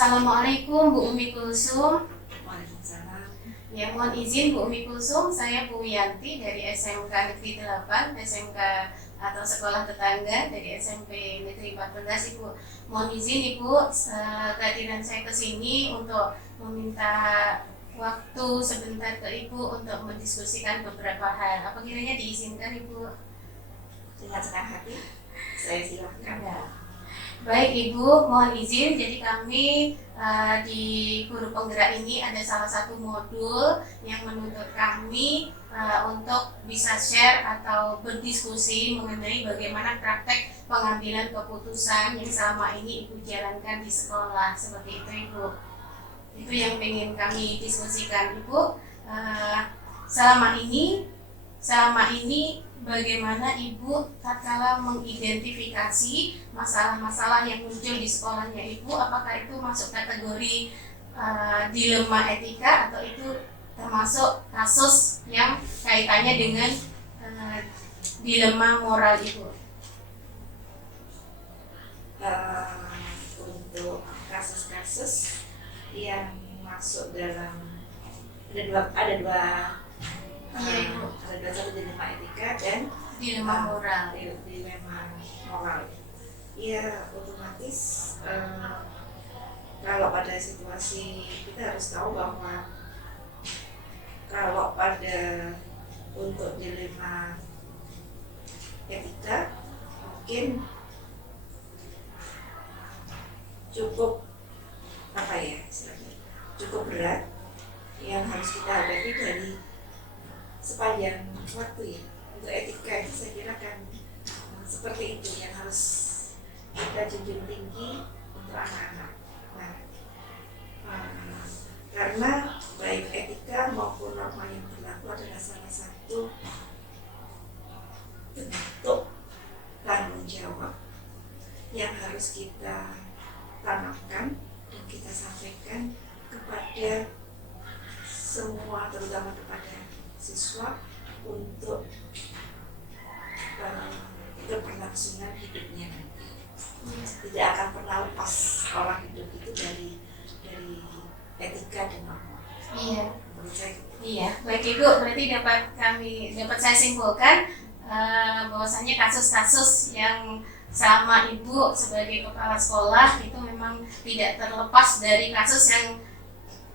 Assalamualaikum Bu Umi Kulsum. Waalaikumsalam. Ya, mohon izin Bu Umi Kulsum, saya Bu Yanti dari SMK Negeri 8, SMK atau sekolah tetangga dari SMP Negeri 14 Ibu. Mohon izin Ibu, kehadiran saya ke sini untuk meminta waktu sebentar ke Ibu untuk mendiskusikan beberapa hal. Apa kiranya diizinkan Ibu? Dengan senang hati, saya silahkan. Ya. Baik Ibu, mohon izin. Jadi kami di Guru Penggerak ini ada salah satu modul yang menuntut kami untuk bisa share atau berdiskusi mengenai bagaimana praktek pengambilan keputusan yang selama ini Ibu jalankan di sekolah. Seperti itu Ibu. Itu yang ingin kami diskusikan Ibu. Selama ini bagaimana Ibu tatkala mengidentifikasi masalah-masalah yang muncul di sekolahnya Ibu, apakah itu masuk kategori dilema etika atau itu termasuk kasus yang kaitannya dengan dilema moral Ibu? Untuk kasus-kasus yang masuk dalam ada dua satu dilema etika dan Dilema moral. Dilema moral. Ya otomatis kalau pada situasi kita harus tahu bahwa kalau untuk dilema etika mungkin cukup cukup berat yang harus kita hadapi dari sepanjang waktu ya. Untuk etika itu saya kira kan seperti itu yang harus kita junjung tinggi untuk anak-anak. Karena baik etika maupun norma yang berlaku adalah salah satu bentuk tanggung jawab yang harus kita tanamkan dan kita sampaikan kepada semua, terutama kepada siswa untuk keberlangsungan hidupnya nanti. Tidak akan pernah lepas orang hidup itu dari etika dan norma. Iya. Menurut saya. Iya, baik Ibu, berarti dapat saya simpulkan bahwasanya kasus-kasus yang selama Ibu sebagai kepala sekolah itu memang tidak terlepas dari kasus yang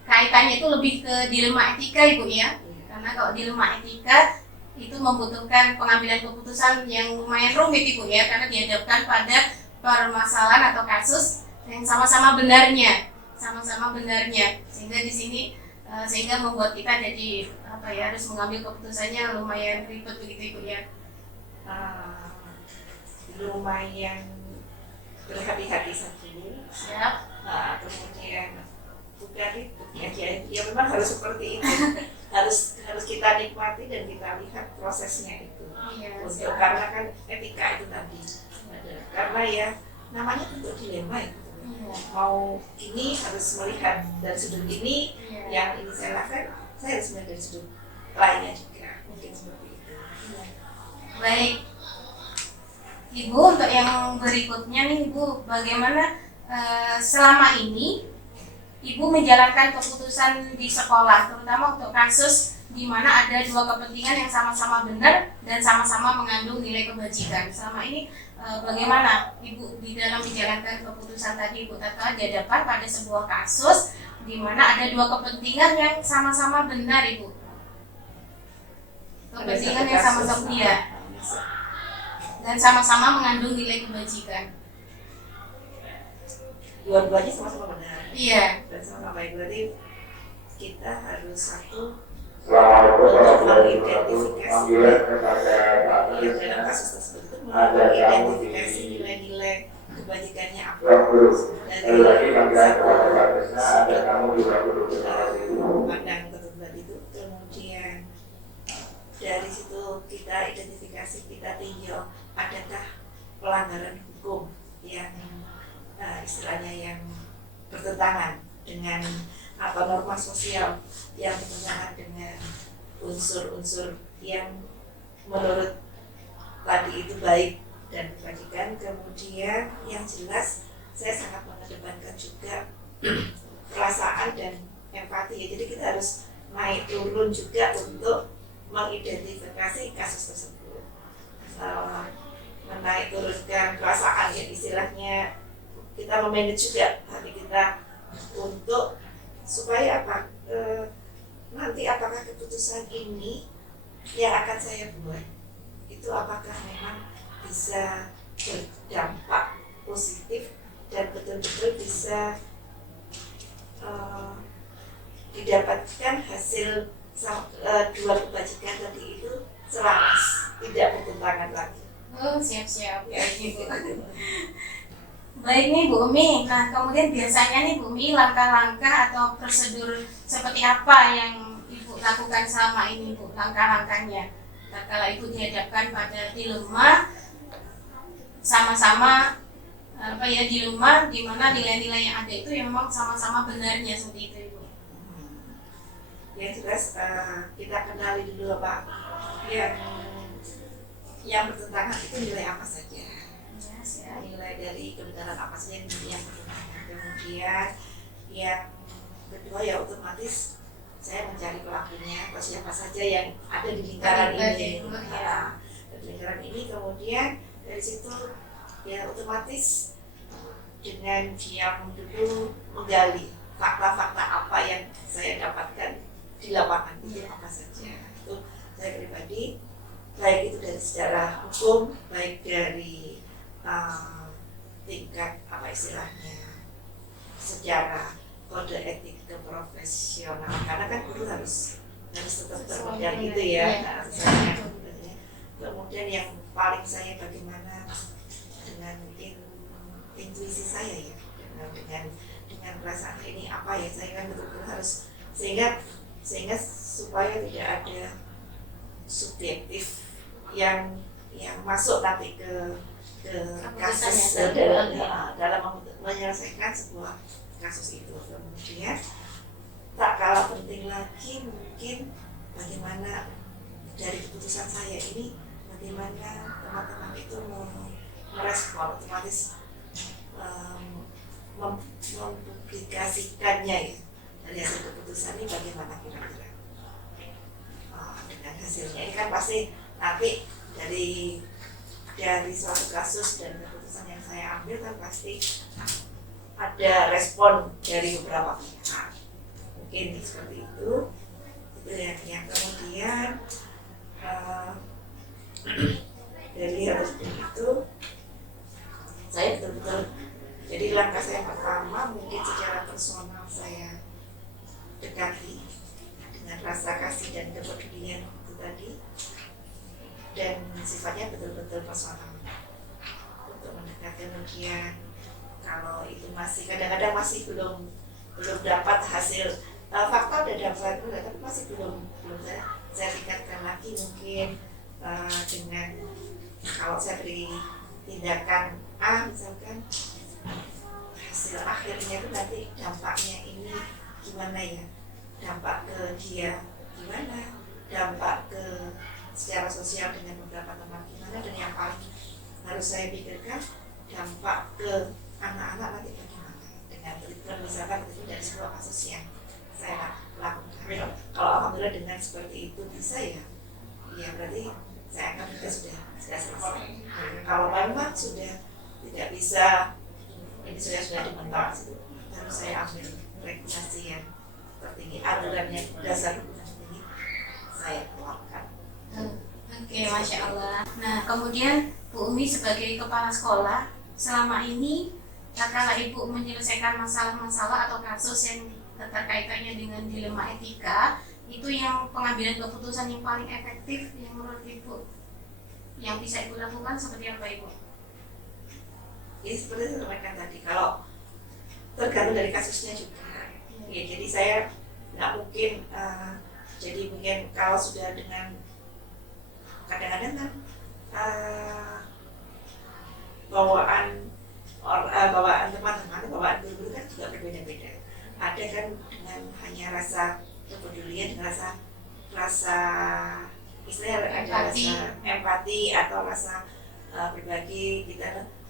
kaitannya itu lebih ke dilema etika Ibu ya. Karena kalau dilema etika itu membutuhkan pengambilan keputusan yang lumayan rumit Ibu ya, karena dihadapkan pada permasalahan atau kasus yang sama-sama benarnya, sehingga di sini sehingga membuat kita jadi harus mengambil keputusannya lumayan ribet begitu Ibu ya. Lumayan berhati-hati satu. Siap. Kemudian bukan itu ya memang harus seperti itu. harus kita nikmati dan kita lihat prosesnya itu. Iya, karena kan etika itu tadi karena ya namanya tentu dilema itu. Iya. Mau ini harus melihat dari sudut ini, iya. Yang ini saya lakukan saya harus melihat dari sudut lainnya juga, mungkin seperti itu. Iya. Baik Ibu, untuk yang berikutnya nih Ibu, bagaimana selama ini Ibu menjalankan keputusan di sekolah, terutama untuk kasus di mana ada dua kepentingan yang sama-sama benar dan sama-sama mengandung nilai kebajikan. Selama ini bagaimana Ibu di dalam menjalankan keputusan tadi Ibu tatkala dihadapkan pada sebuah kasus di mana ada dua kepentingan yang sama-sama benar Ibu. Kepentingan yang sama-sama dia dan sama-sama mengandung nilai kebajikan. Dua-duanya sama-sama benar. Iya. Dan sama-sama baik. Berarti kita harus satu untuk mengidentifikasi yang dalam kasus tersebut itu mengidentifikasi nilai-nilai kebajikannya apa dari satu sudut pandang tertentu itu. Kemudian dari situ kita identifikasi, kita tinjau adakah pelanggaran hukum yang istilahnya yang bertentangan dengan norma sosial, yang bertentangan dengan unsur-unsur yang menurut tadi itu baik dan kebajikan. Kemudian yang jelas saya sangat mengedepankan juga perasaan dan empati ya. Jadi kita harus naik turun juga untuk mengidentifikasi kasus tersebut, menaik turunkan perasaan ya, istilahnya kita memanage juga hati kita untuk supaya apa, nanti apakah keputusan ini yang akan saya buat itu apakah memang bisa berdampak positif dan betul-betul bisa didapatkan hasil dua kebajikan tadi itu selaras, tidak bertentangan lagi. Oh, siap-siap. Ya, gitu. Baik nih Bu Umi, nah kemudian biasanya nih Bu Umi langkah-langkah atau prosedur seperti apa yang Ibu lakukan selama ini Bu, langkah-langkahnya kalau Ibu dihadapkan pada dilema sama-sama dilema di mana nilai-nilai yang ada itu yang memang sama-sama benarnya seperti itu Ibu. Yang jelas kita kenali dulu apa yang bertentangan itu nilai apa saja. Nilai dari kebenaran apa saja yang bertentangan. Kemudian yang kedua ya otomatis saya mencari pelakunya atau siapa saja yang ada di lingkaran ini. Di lingkaran ini kemudian dari situ ya otomatis dengan diam dulu menggali fakta-fakta apa yang saya dapatkan di lapangan itu apa saja. Itu saya pribadi baik itu dari secara hukum, baik dari tingkat apa istilahnya secara kode etik keprofesional, karena kan guru harus tetap terpegang itu ya. Kemudian yang paling saya bagaimana dengan intuisi saya ya, dengan perasaan ini apa ya, saya kan betul-betul harus sehingga supaya tidak ada subjektif yang masuk nanti ke kasus dalam menyelesaikan sebuah kasus itu. Kemudian tak kalah penting lagi mungkin bagaimana dari keputusan saya ini, bagaimana teman-teman itu merespon otomatis mempublikasikannya ya, dari hasil keputusan ini bagaimana kira-kira dengan hasilnya. Ini kan pasti nanti dari suatu kasus dan keputusan yang saya ambil kan pasti ada respon dari beberapa pihak, mungkin seperti itu yang kemudian dari harus itu saya betul-betul, jadi langkah saya pertama mungkin secara personal saya dekati dengan rasa kasih dan kepedulian itu tadi, dan sifatnya betul-betul personal untuk mendekati. Kemudian kalau itu masih kadang-kadang masih belum dapat hasil fakta udah dapat tapi masih belum saya tingkatkan lagi mungkin dengan kalau saya beri tindakan A misalkan, hasil akhirnya itu nanti dampaknya ini gimana ya, dampak ke dia gimana, dampak ke secara sosial dengan beberapa teman gimana, dan yang paling harus saya pikirkan dampak ke anak-anak nanti bagaimana dengan treatment misalkan itu dari sebuah kasus yang saya lakukan. Kalau alhamdulillah dengan seperti itu bisa ya berarti saya akan sudah selesai. Kalau memang sudah tidak bisa, ini sudah dimentok, harus saya ambil regulasi yang tertinggi, aturan yang dasar ini saya keluarkan. Oke, Masya Allah. Nah, kemudian Bu Umi sebagai kepala sekolah, selama ini kala Ibu menyelesaikan masalah-masalah atau kasus yang terkaitannya dengan dilema etika, itu yang pengambilan keputusan yang paling efektif yang menurut Ibu yang bisa Ibu lakukan seperti apa Ibu? Ya seperti saya sampaikan tadi, kalau tergantung dari kasusnya juga. Ya, jadi saya nggak mungkin jadi mungkin kalau sudah dengan kadang-kadang kan bawaan teman-teman, bawaan guru kan juga berbeda-beda. Ada kan dengan hanya rasa kepedulian, rasa istilahnya ada rasa empati atau rasa berbagi,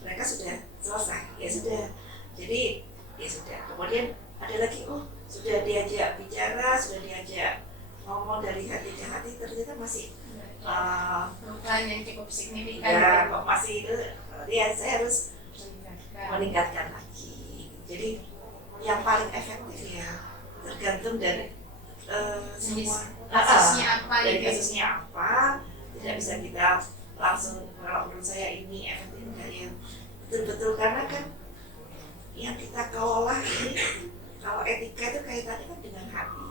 mereka sudah selesai, ya sudah. Jadi ya sudah. Kemudian motivasi itu ya saya harus meningkatkan lagi. Jadi yang paling efektif ya tergantung dari semua kasusnya apa dari gitu. kasusnya apa. Tidak bisa kita langsung kalau menurut saya ini efektif enggak ya betul-betul, karena kan yang kita kelola ini kalau etika itu kaitannya kan dengan hati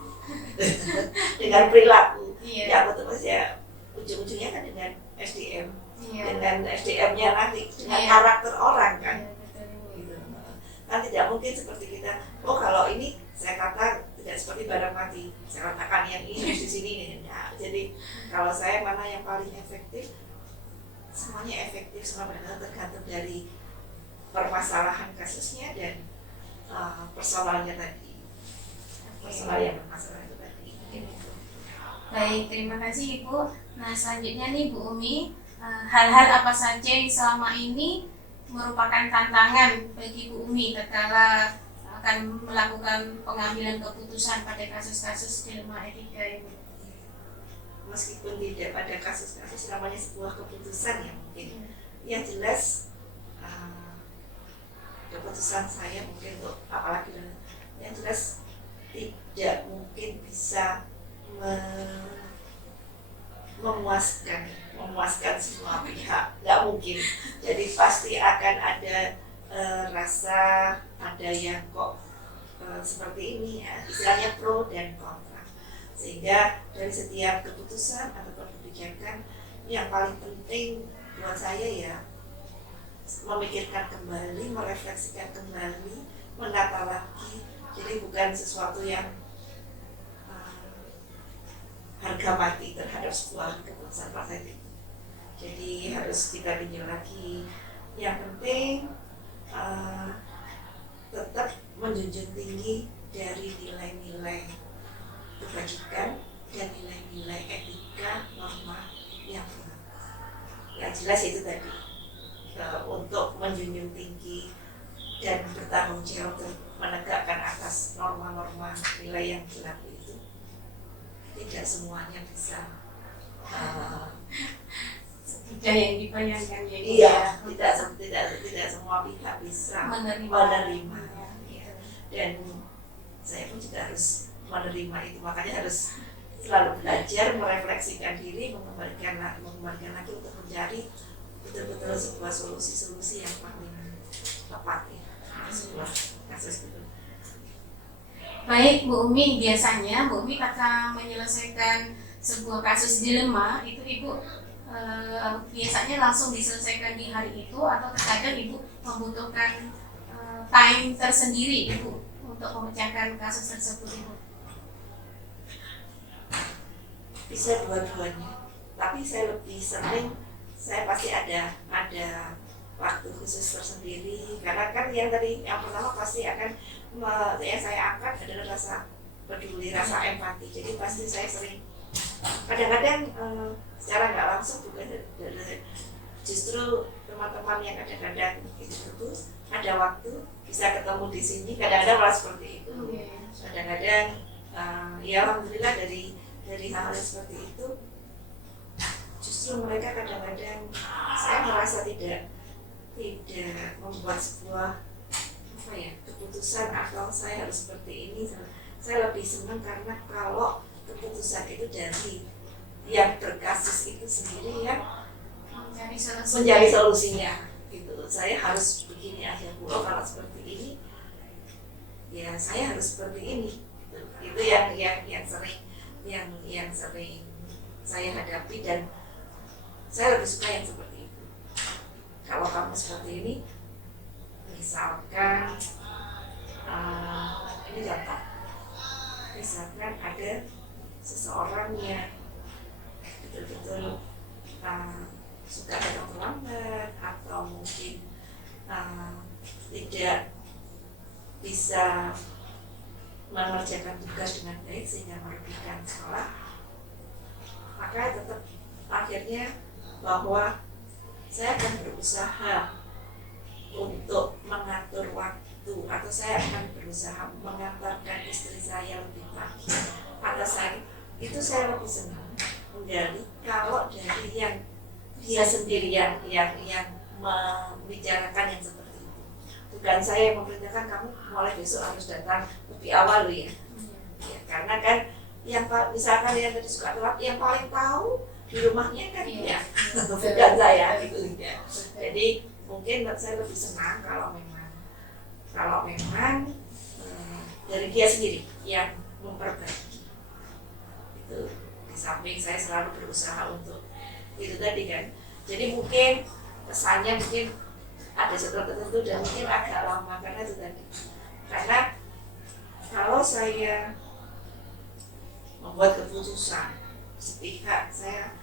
dengan perilaku. Iya. Ya betul Mas ya, ujung-ujungnya kan dengan SDM. Iya. Dengan SDM-nya nanti dengan Iya. karakter orang kan. Iya, betul. Gitu. Kan tidak mungkin seperti kita, oh kalau ini saya kata tidak seperti barang mati, saya katakan yang ini di sini nih. Nah, jadi kalau saya mana yang paling efektif, semuanya efektif, semua benar tergantung dari permasalahan kasusnya dan personalnya tadi, personal yang bermasalah itu tadi. Gitu. Baik, terima kasih Ibu. Nah, selanjutnya nih Bu Umi, hal-hal apa saja yang selama ini merupakan tantangan bagi Bu Umi tatkala akan melakukan pengambilan keputusan pada kasus-kasus dilema etika ini? Meskipun tidak pada kasus-kasus namanya sebuah keputusan ya mungkin, yang jelas keputusan saya mungkin untuk apalagi yang jelas tidak mungkin bisa memuaskan semua pihak, nggak mungkin. Jadi pasti akan ada rasa ada yang kok seperti ini ya, istilahnya pro dan kontra, sehingga dari setiap keputusan atau kebijakan yang paling penting buat saya ya memikirkan kembali, merefleksikan kembali, menata lagi. Jadi bukan sesuatu yang harga mati terhadap sebuah keputusan partai itu. Jadi harus kita tinjau lagi. Yang penting tetap menjunjung tinggi dari nilai-nilai kebajikan dan nilai-nilai etika norma yang berlaku. Yang jelas itu tadi, untuk menjunjung tinggi dan bertanggung jawab menegakkan atas norma-norma nilai yang berlaku itu tidak semuanya bisa Sudah yang dibayangkan ya. iya, tidak semua pihak bisa menerima. Ya. Dan saya pun juga harus menerima itu, makanya harus selalu belajar, merefleksikan diri, mengembalikan lagi untuk mencari betul-betul sebuah solusi-solusi yang paling tepat ya sebuah kasus itu. Baik Bu Umi, biasanya Bu Umi ketika menyelesaikan sebuah kasus dilema itu Ibu biasanya langsung diselesaikan di hari itu atau terkadang Ibu membutuhkan time tersendiri Ibu untuk memecahkan kasus tersebut Ibu? Bisa dua-duanya, tapi saya lebih sering saya pasti ada waktu khusus tersendiri, karena kan yang pertama pasti akan yang saya angkat adalah rasa peduli, rasa empati. Jadi pasti saya sering kadang-kadang secara nggak langsung bukan justru teman-teman yang kadang-kadang itu ada waktu bisa ketemu di sini, kadang-kadang malah seperti itu. Kadang-kadang ya alhamdulillah dari hal seperti itu justru mereka kadang-kadang saya merasa tidak membuat sebuah keputusan atau saya harus seperti ini. Saya lebih senang karena kalau keputusan itu dari yang berkasus itu sendiri yang mencari solusinya gitu. Saya harus begini aja Bu, kalau seperti ini ya saya harus seperti ini gitu. Itu yang sering saya hadapi, dan saya lebih suka yang seperti itu. Kalau kamu seperti ini, misalkan ini contoh, misalkan ada seseorang yang betul-betul suka datang terlambat atau mungkin tidak bisa mengerjakan tugas dengan baik sehingga merugikan sekolah, maka tetap akhirnya bahwa saya akan berusaha untuk mengatur waktu, atau saya akan berusaha mengantarkan istri saya lebih pagi, atau itu saya lebih senang menggali kalau dari yang dia sendiri yang membicarakan yang seperti itu. Bukan saya yang memerintahkan kamu mulai besok harus datang lebih awal loh ya. Ya, karena kan yang misalkan yang tadi suka telat, yang paling tahu di rumahnya kan ya, bukan saya gitu ya. Jadi mungkin saya lebih senang kalau memang dari dia sendiri yang memperbaiki. Itu di samping saya selalu berusaha untuk itu tadi kan. Jadi mungkin pesannya mungkin ada setelah tertentu dan mungkin agak lama karena itu tadi. Karena kalau saya membuat keputusan sepihak, saya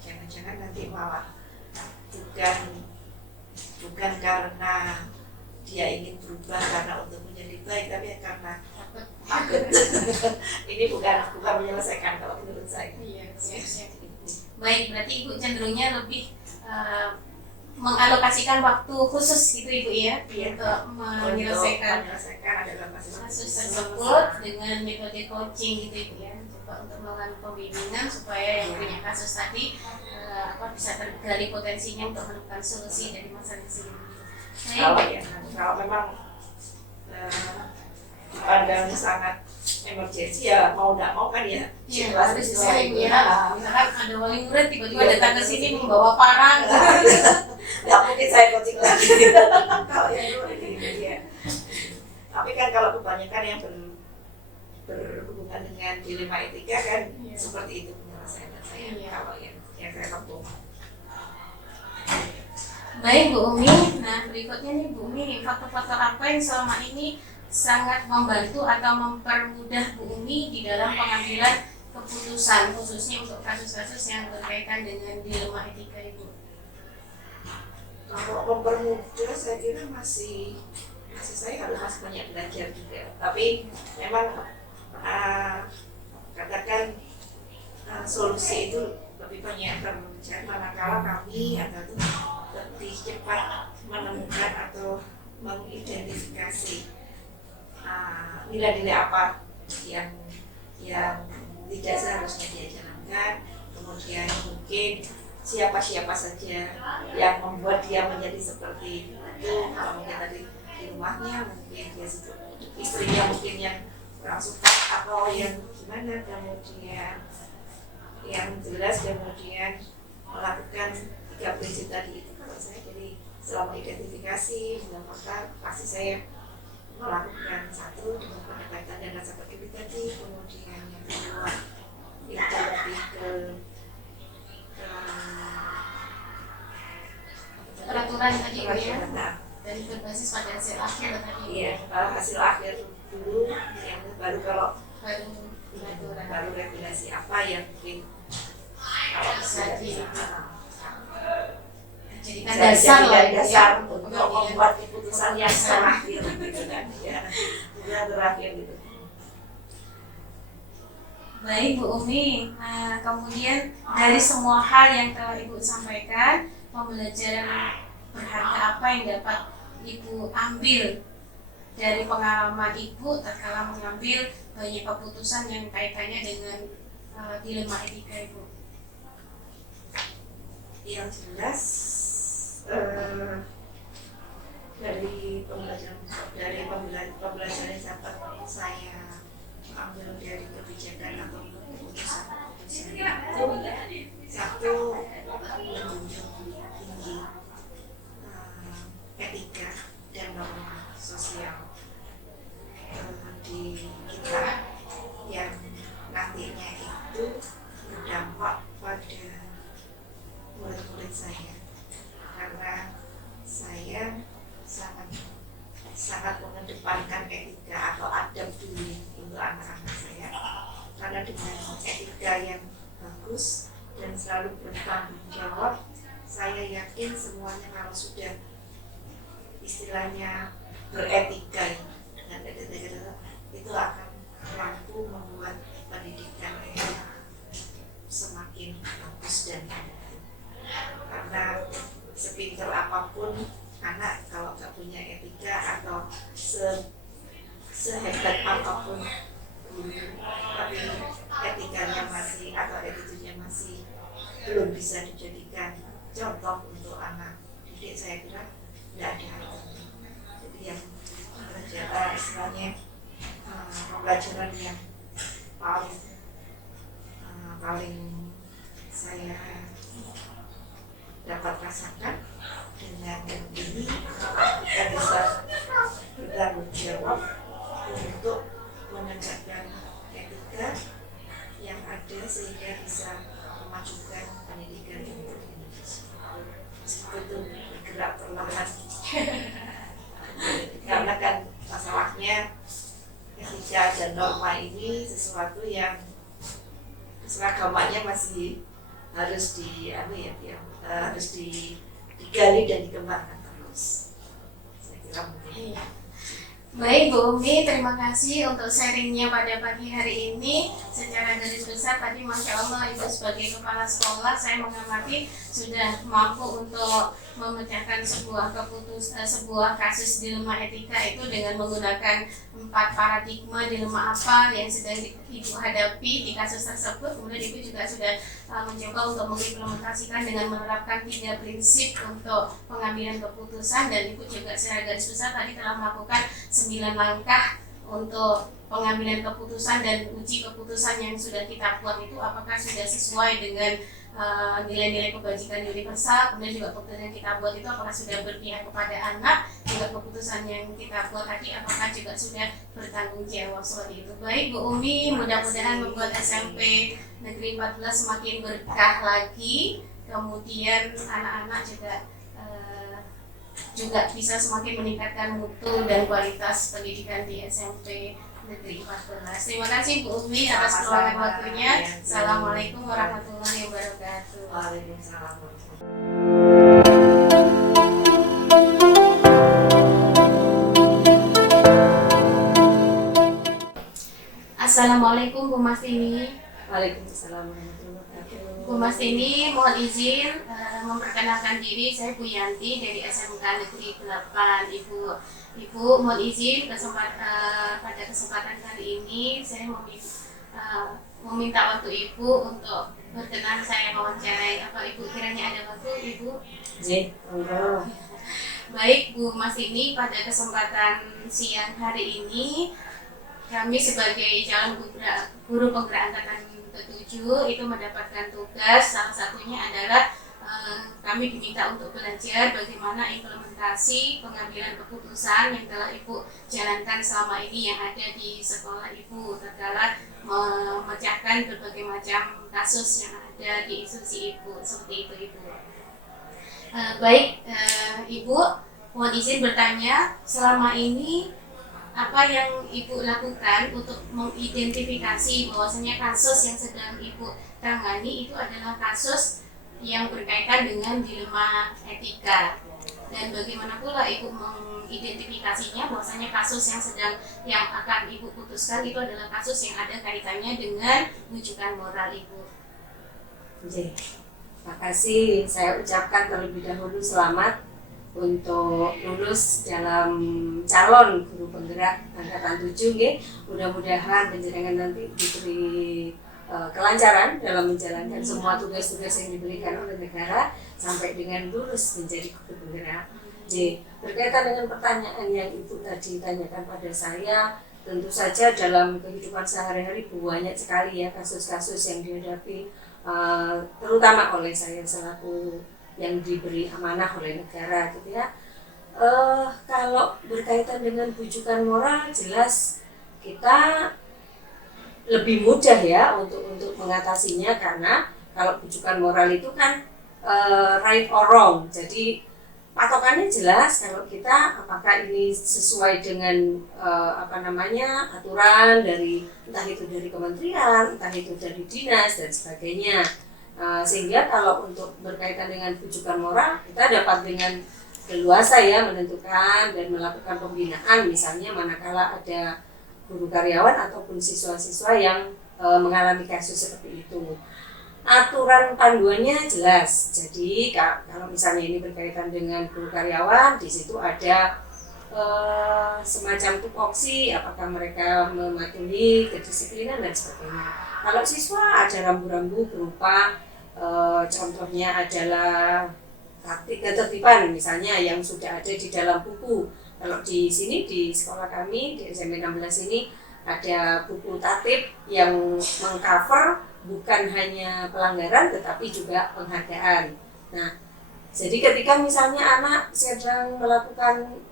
jangan-jangan nanti malah bukan karena dia ingin berubah karena untuk menjadi baik, tapi karena takut. Ini bukan menyelesaikan kalau menurut saya. Iya, siap. Baik, berarti Ibu cenderungnya lebih mengalokasikan waktu khusus gitu Ibu ya, untuk menyelesaikan kasus tersebut dengan metode coaching gitu Ibu ya, coba untuk melakukan pembimbingan supaya yang punya kasus tadi bisa tergali potensinya untuk menemukan solusi dari masalah tersebut. Kalau memang dipandang sangat emergensi ya mau nggak mau kan ya harus diseling ya. Misalkan ada wali murid tiba-tiba datang ke sini membawa parang, nggak mungkin saya coaching lagi. Kalau yang dulu ini ya. Tapi kan kalau kebanyakan yang berhubungan dengan dilema etika kan seperti itu penyelesaian saya. Kalau yang saya tempuh. Baik Bu Umi, nah berikutnya nih Bu Umi, faktor-faktor apa yang selama ini sangat membantu atau mempermudah Bu Umi di dalam pengambilan keputusan, khususnya untuk kasus-kasus yang berkaitan dengan dilema etika Ibu? Kalau mempermudah saya kira masih saya harus masih banyak belajar juga. Tapi memang katakan solusi itu lebih banyak terjadi manakala kami atau lebih cepat menemukan atau mengidentifikasi nilai-nilai apa yang tidak seharusnya dia jalankan, kemudian mungkin siapa-siapa saja yang membuat dia menjadi seperti itu. Kalau mungkin tadi di rumahnya mungkin dia istrinya mungkin yang kurang suka atau yang gimana, kemudian yang jelas kemudian melakukan 3 prinsip tadi itu. Kalau saya jadi selama identifikasi mendapatkan pasti saya melakukan satu dengan pendekatan dan rasa peduli tadi, kemudian yang kedua itu lebih ke peraturan tadi ya, dan berbasis pada hasil akhir tadi. Iya, hasil akhir dulu, yang baru kalau baru regulasi apa yang mungkin kalau bisa dijadikan dasar untuk membuat keputusan yang terakhir gitu kan ya, yang terakhir gitu. Baik Bu Umi, kemudian dari semua hal yang telah Ibu sampaikan, pembelajaran berharga apa yang dapat Ibu ambil dari pengalaman Ibu tatkala mengambil banyak keputusan yang kaitannya dengan dilema etika Ibu? Yang jelas dari pembelajaran yang dapat saya ambil dari kebijakan atau keputusan itu, satu, menjunjung tinggi etika dan norma sosial di kita yang nantinya itu berdampak pada murid-murid saya, karena saya sangat mengedepankan etika atau adab dulu untuk anak-anak saya, karena dengan etika yang bagus dan selalu bertanggung jawab, saya yakin semuanya kalau sudah istilahnya beretika dengan etika itu akan mampu membuat pendidikan semakin bagus dan baik. Karena sepintar apapun anak kalau nggak punya etika atau sehebat apapun tapi etikanya masih atau attitude-nya masih belum bisa dijadikan contoh untuk anak saya kira tidak ada alternatif. Jadi yang istilahnya pembelajaran yang paling paling saya dapat rasakan dengan ini, kita bisa bertanggung jawab untuk menegakkan etika yang ada sehingga bisa memajukan pendidikan di Indonesia. Meskipun itu bergerak perlahan karena kan masalahnya etika dan norma ini sesuatu yang seragamannya masih harus digali dan dikembangkan terus. Saya kira mungkin. Baik Bu Umi, terima kasih untuk sharingnya pada pagi hari ini. Secara garis besar tadi Masya Allah Ibu sebagai kepala sekolah saya mengamati sudah mampu untuk memecahkan sebuah kasus dilema etika itu dengan menggunakan 4 paradigma dilema apa yang sedang Ibu hadapi di kasus tersebut. Kemudian Ibu juga sudah mencoba untuk mengimplementasikan dengan menerapkan 3 prinsip untuk pengambilan keputusan, dan Ibu juga secara garis besar tadi telah melakukan 9 langkah untuk pengambilan keputusan dan uji keputusan yang sudah kita buat itu apakah sudah sesuai dengan nilai-nilai kebajikan universal. Kemudian juga keputusan yang kita buat itu apakah sudah berpihak kepada anak, juga keputusan yang kita buat tadi apakah juga sudah bertanggung jawab seperti itu. Baik Bu Umi, mudah-mudahan membuat SMP Negeri 14 semakin berkah lagi, kemudian anak-anak juga bisa semakin meningkatkan mutu dan kualitas pendidikan di SMP Negeri 14. Terima kasih Bu Umi atas peluangan waktunya. Assalamualaikum warahmatullahi wabarakatuh. Waalaikumsalam. Assalamualaikum Bu Mastini. Waalaikumsalam warahmatullahi wabarakatuh. Bu Mastini, mohon izin memperkenalkan diri. Saya Bu Yanti dari SMK Negeri 8. Ibu mohon izin pada kesempatan kali ini saya meminta waktu Ibu untuk berkenan saya wawancarai. Apa Ibu kiranya ada waktu Ibu? Baik Bu Mastini, pada kesempatan siang hari ini kami sebagai calon guru penggerak angkatan ke-7 itu mendapatkan tugas, salah satunya adalah kami diminta untuk belajar bagaimana implementasi pengambilan keputusan yang telah Ibu jalankan selama ini yang ada di sekolah Ibu tatkala memecahkan berbagai macam kasus yang ada di institusi Ibu, seperti itu Ibu. Baik Ibu, mohon izin bertanya, selama ini apa yang Ibu lakukan untuk mengidentifikasi bahwasanya kasus yang sedang Ibu tangani itu adalah kasus yang berkaitan dengan dilema etika, dan bagaimana pula Ibu mengidentifikasinya bahwasanya kasus yang akan Ibu putuskan itu adalah kasus yang ada kaitannya dengan rujukan moral Ibu. Terima kasih. Saya ucapkan terlebih dahulu selamat untuk lulus dalam calon guru penggerak angkatan 7. Mudah-mudahan penjenengan nanti diberi kelancaran dalam menjalankan semua tugas-tugas yang diberikan oleh negara sampai dengan lulus menjadi guru penggerak. Berkaitan dengan pertanyaan yang Ibu tadi tanyakan pada saya, tentu saja dalam kehidupan sehari-hari banyak sekali ya kasus-kasus yang dihadapi, terutama oleh saya selaku yang diberi amanah oleh negara gitu ya. Kalau berkaitan dengan bujukan moral, jelas kita lebih mudah ya untuk mengatasinya, karena kalau bujukan moral itu kan right or wrong, jadi patokannya jelas kalau kita apakah ini sesuai dengan aturan dari entah itu dari kementerian, entah itu dari dinas dan sebagainya. Sehingga kalau untuk berkaitan dengan bujukan moral, kita dapat dengan leluasa ya menentukan dan melakukan pembinaan, misalnya manakala ada guru karyawan ataupun siswa-siswa yang mengalami kasus seperti itu. Aturan panduannya jelas. Jadi kalau misalnya ini berkaitan dengan guru karyawan, di situ ada semacam tupoksi apakah mereka mematuhi kedisiplinan dan sebagainya. Kalau siswa ada rambu-rambu berupa contohnya adalah ketertiban misalnya yang sudah ada di dalam buku. Kalau di sini di sekolah kami di SMP 16 ini ada buku tatib yang mengcover bukan hanya pelanggaran tetapi juga penghargaan. Nah, jadi ketika misalnya anak sedang melakukan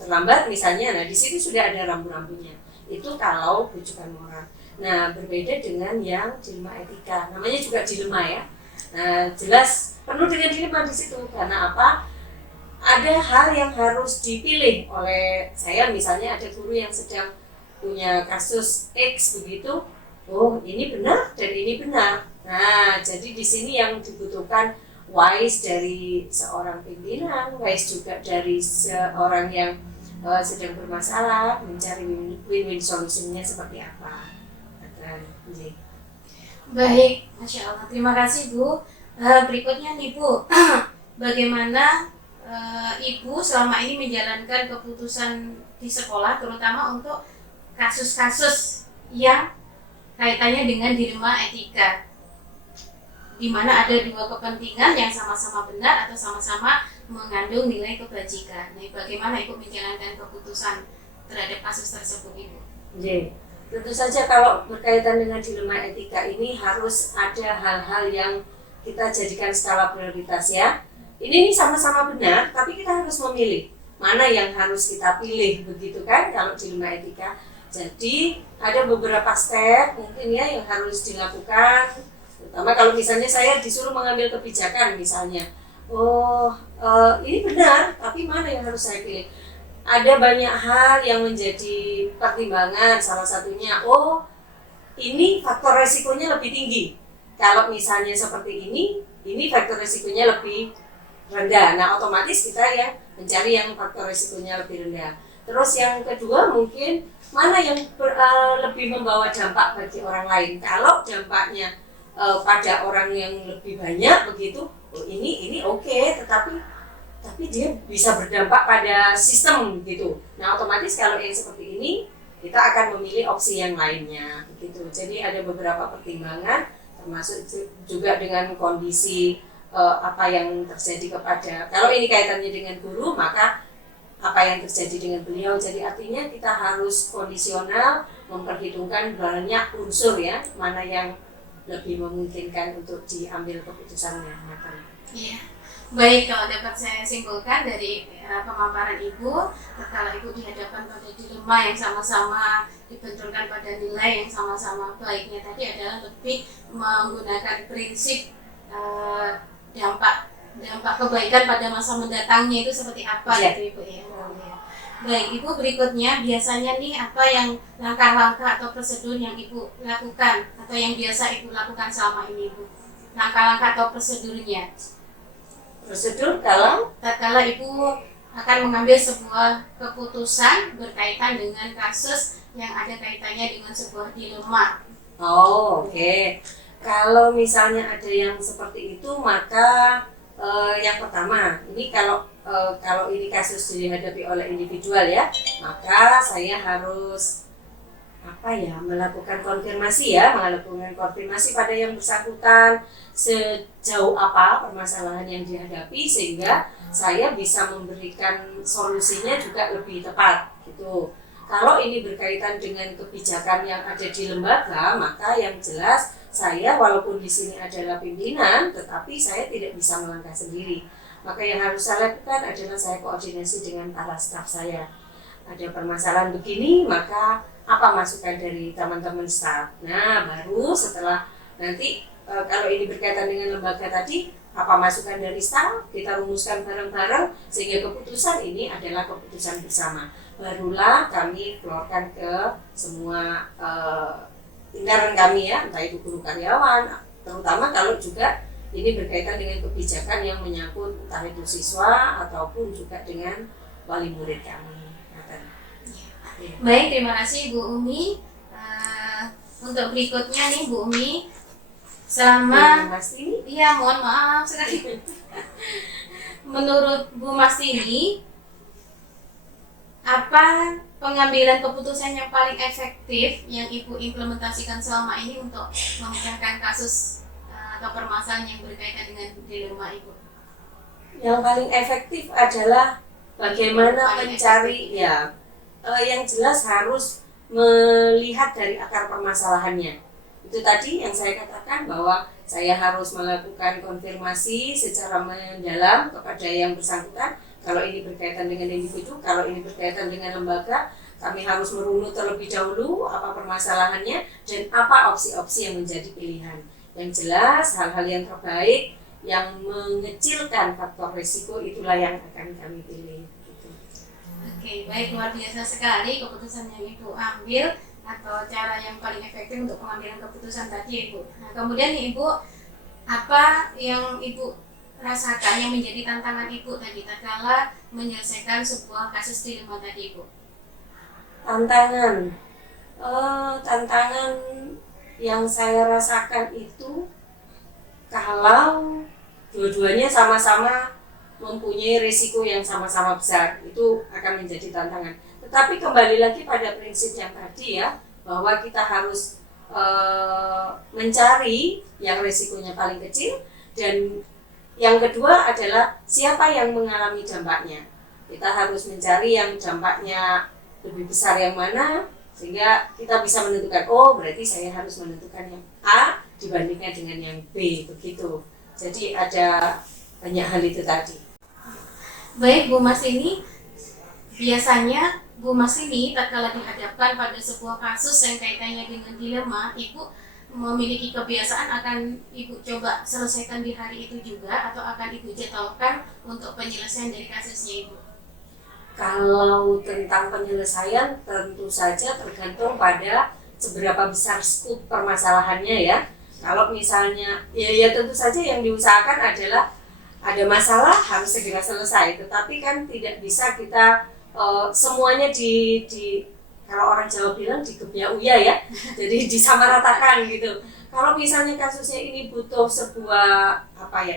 terlambat misalnya, nah di situ sudah ada rambu-rambunya. Itu kalau rujukan moral. Nah, berbeda dengan yang dilema etika. Namanya juga dilema ya. Nah, jelas penuh dengan dilema di situ. Karena apa? Ada hal yang harus dipilih oleh saya, misalnya ada guru yang sedang punya kasus X begitu. Oh, ini benar dan ini benar. Nah, jadi di sini yang dibutuhkan wise dari seorang pimpinan, wise juga dari seorang yang sedang bermasalah, mencari win-win solusinya seperti apa. Baik, Masya Allah. Terima kasih Bu. Berikutnya nih Bu, bagaimana Ibu selama ini menjalankan keputusan di sekolah, terutama untuk kasus-kasus yang kaitannya dengan dilema etika, di mana ada dua kepentingan yang sama-sama benar atau sama-sama mengandung nilai kebajikan. Nah, bagaimana Ibu menjalankan keputusan terhadap kasus tersebut, Ibu? Tentu saja kalau berkaitan dengan dilema etika ini harus ada hal-hal yang kita jadikan skala prioritas ya. Ini sama-sama benar, tapi kita harus memilih mana yang harus kita pilih begitu kan kalau dilema etika. Jadi ada beberapa step mungkin ya yang harus dilakukan. Terutama kalau misalnya saya disuruh mengambil kebijakan misalnya, ini benar, tapi mana yang harus saya pilih? Ada banyak hal yang menjadi pertimbangan, salah satunya, ini faktor resikonya lebih tinggi. Kalau misalnya seperti ini faktor resikonya lebih rendah. Nah, otomatis kita yang mencari yang faktor resikonya lebih rendah. Terus yang kedua mungkin mana yang lebih membawa dampak bagi orang lain. Kalau dampaknya pada orang yang lebih banyak begitu, ini oke, tapi dia bisa berdampak pada sistem gitu. Nah, otomatis kalau yang seperti ini kita akan memilih opsi yang lainnya begitu. Jadi ada beberapa pertimbangan termasuk juga dengan kondisi apa yang terjadi kepada, kalau ini kaitannya dengan guru maka apa yang terjadi dengan beliau. Jadi artinya kita harus kondisional, memperhitungkan banyak unsur ya, mana yang lebih memungkinkan untuk diambil keputusannya. Iya. Baik, kalau dapat saya simpulkan dari pemaparan Ibu, kalau Ibu dihadapkan pada dilema yang sama-sama dibenturkan pada nilai yang sama-sama baiknya tadi adalah lebih menggunakan prinsip dampak kebaikan pada masa mendatangnya itu seperti apa gitu Ibu ya. Baik, Ibu berikutnya biasanya nih apa yang langkah-langkah atau prosedur yang Ibu lakukan atau yang biasa Ibu lakukan selama ini Ibu? Langkah-langkah atau prosedurnya? Prosedur kalau Ibu akan mengambil sebuah keputusan berkaitan dengan kasus yang ada kaitannya dengan sebuah dilema. Oke. Kalau misalnya ada yang seperti itu, maka yang pertama, ini kalau ini kasus dihadapi oleh individual ya, maka saya harus melakukan konfirmasi pada yang bersangkutan sejauh apa permasalahan yang dihadapi sehingga saya bisa memberikan solusinya juga lebih tepat gitu. Kalau ini berkaitan dengan kebijakan yang ada di lembaga, maka yang jelas saya walaupun di sini adalah pimpinan, tetapi saya tidak bisa melangkah sendiri. Maka yang harus saya lakukan adalah saya koordinasi dengan para staf saya. Ada permasalahan begini, maka apa masukan dari teman-teman staf? Nah, baru setelah nanti kalau ini berkaitan dengan lembaga tadi, apa masukan dari staf, kita rumuskan bareng-bareng sehingga keputusan ini adalah keputusan bersama. Barulah kami keluarkan ke semua intern kami ya, entah itu guru karyawan, terutama kalau juga ini berkaitan dengan kebijakan yang menyangkut entah itu siswa ataupun juga dengan wali murid kami. Baik, terima kasih Bu Umi. Untuk berikutnya nih Bu Umi, selama mohon maaf sekali. Menurut Bu Mastini, apa pengambilan keputusan yang paling efektif yang Ibu implementasikan selama ini untuk memecahkan kasus atau permasalahan yang berkaitan dengan dilema Ibu? Yang paling efektif adalah bagaimana mencari yang jelas harus melihat dari akar permasalahannya. Itu tadi yang saya katakan bahwa saya harus melakukan konfirmasi secara mendalam kepada yang bersangkutan. Kalau ini berkaitan dengan individu, kalau ini berkaitan dengan lembaga, kami harus merunut terlebih dahulu apa permasalahannya dan apa opsi-opsi yang menjadi pilihan. Yang jelas hal-hal yang terbaik yang mengecilkan faktor risiko itulah yang akan kami pilih. Gitu. Oke, baik, luar biasa sekali keputusan yang Ibu ambil atau cara yang paling efektif untuk pengambilan keputusan tadi, Ibu. Nah, kemudian Ibu, apa yang Ibu rasakan yang menjadi tantangan Ibu tadi tatkala menyelesaikan sebuah kasus dilema tadi, Ibu? Tantangan yang saya rasakan itu kalau dua-duanya sama-sama mempunyai risiko yang sama-sama besar, itu akan menjadi tantangan. Tetapi kembali lagi pada prinsip yang tadi ya, bahwa kita harus mencari yang risikonya paling kecil, dan yang kedua adalah siapa yang mengalami dampaknya. Kita harus mencari yang dampaknya lebih besar yang mana, sehingga kita bisa menentukan, oh berarti saya harus menentukan yang A dibandingkan dengan yang B, begitu. Jadi ada banyak hal itu tadi. Baik, Bu Marsini, biasanya Bu Marsini tatkala dihadapkan pada sebuah kasus yang kaitannya dengan dilema, Ibu memiliki kebiasaan akan Ibu coba selesaikan di hari itu juga, atau akan Ibu jadwalkan untuk penyelesaian dari kasusnya, Ibu? Kalau tentang penyelesaian tentu saja tergantung pada seberapa besar skop permasalahannya ya. Kalau misalnya ya tentu saja yang diusahakan adalah ada masalah harus segera selesai, tetapi kan tidak bisa kita semuanya di kalau orang Jawa bilang digebyauya ya, jadi disamaratakan gitu. Kalau misalnya kasusnya ini butuh sebuah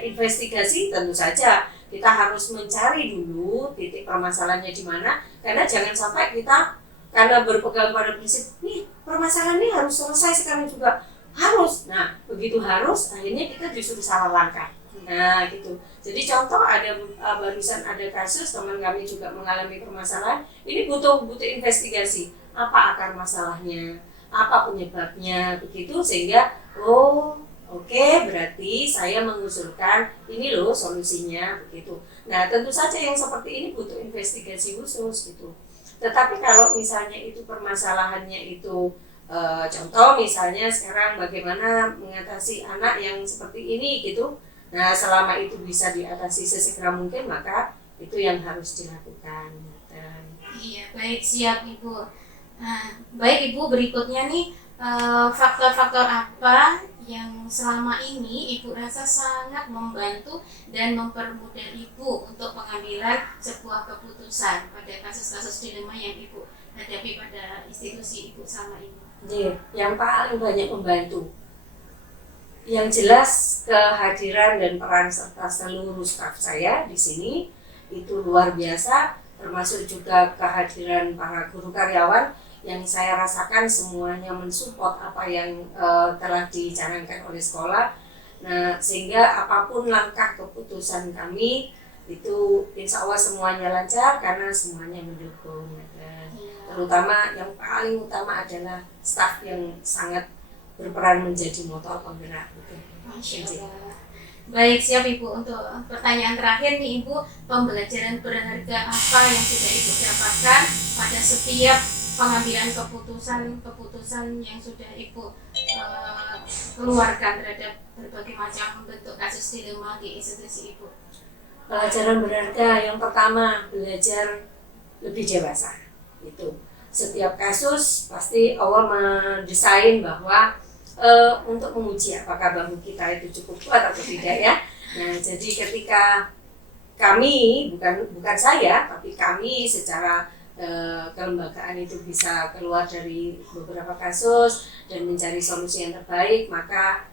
investigasi, tentu saja kita harus mencari dulu titik permasalahannya di mana, karena jangan sampai kita karena berpegang pada prinsip nih permasalahan ini harus selesai sekarang juga harus. Nah begitu harus, akhirnya kita justru salah langkah. Nah gitu. Jadi contoh barusan ada kasus teman kami juga mengalami permasalahan. Ini butuh investigasi. Apa akar masalahnya? Apa penyebabnya? Begitu sehingga oke, berarti saya mengusulkan ini loh solusinya begitu. Nah tentu saja yang seperti ini butuh investigasi khusus gitu. Tetapi kalau misalnya itu permasalahannya itu contoh misalnya sekarang bagaimana mengatasi anak yang seperti ini gitu. Nah selama itu bisa diatasi sesegera mungkin, maka itu yang harus dilakukan. Iya, baik, siap Ibu. Nah, baik Ibu, berikutnya nih faktor-faktor apa yang selama ini Ibu rasa sangat membantu dan mempermudah Ibu untuk pengambilan sebuah keputusan pada kasus-kasus dilema yang Ibu hadapi pada institusi Ibu sama ini? Yang paling banyak membantu, yang jelas kehadiran dan peran serta seluruh staf saya di sini itu luar biasa, termasuk juga kehadiran para guru karyawan yang saya rasakan semuanya mensupport apa yang telah dicanangkan oleh sekolah. Nah, sehingga apapun langkah keputusan kami itu insya Allah semuanya lancar karena semuanya mendukung. Terutama yang paling utama adalah staf yang sangat berperan menjadi motor penggerak. Masya Allah. Baik, siap Ibu. Untuk pertanyaan terakhir nih Ibu, pembelajaran berharga apa yang sudah Ibu dapatkan pada setiap pengambilan keputusan yang sudah Ibu keluarkan terhadap berbagai macam bentuk kasus dilema di institusi Ibu? Pelajaran berharga yang pertama, belajar lebih dewasa. Itu setiap kasus pasti Allah mendesain bahwa untuk menguji apakah bambu kita itu cukup kuat atau tidak ya. Nah jadi ketika kami, bukan saya, tapi kami secara kelembagaan itu bisa keluar dari beberapa kasus dan mencari solusi yang terbaik, maka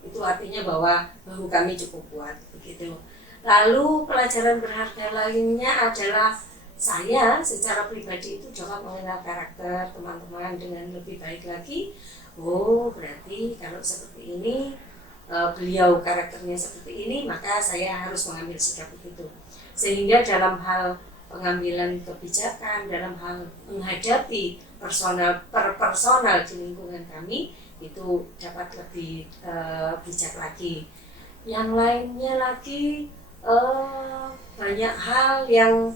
itu artinya bahwa bahu kami cukup kuat begitu. Lalu pelajaran berharga lainnya adalah saya secara pribadi itu dapat mengenal karakter teman-teman dengan lebih baik lagi. Oh berarti kalau seperti ini beliau karakternya seperti ini, maka saya harus mengambil sikap begitu. Sehingga dalam hal pengambilan kebijakan, dalam hal menghadapi personal di lingkungan kami itu dapat lebih bijak lagi. Yang lainnya lagi banyak hal yang